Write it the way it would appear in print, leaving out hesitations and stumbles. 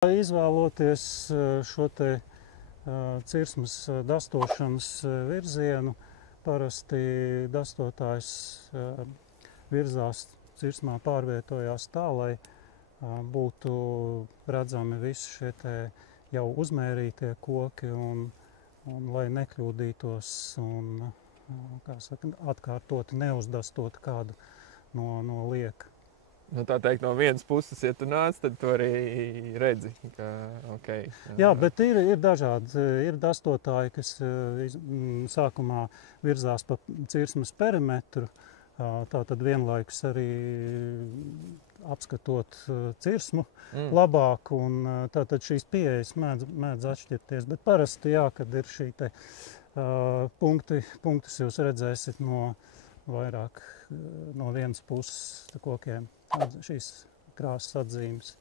Izvēloties šo te cirsmas dastošanas virzienu, parasti dastotājs virzās cirsmā pārvietojās tā, lai būtu redzami visi šie te jau uzmērītie koki un lai nekļūdītos un, kā saka, atkārtoti neuzdastot kādu no lieka. Nu, tā teikt, no vienas puses, ja tu nāc, tad tu arī redzi, ka okay. Jā, bet ir dažādi. Ir dastotāji, kas sākumā virzās pa cirsmas perimetru, tātad vienlaikus arī apskatot cirsmu labāk, un tātad šīs pieejas mēdz atšķirties. Bet parasti, jā, kad ir šī te punktus jūs redzēsiet vairāk no vienas puses kokiem, šīs krāsas atzīmes.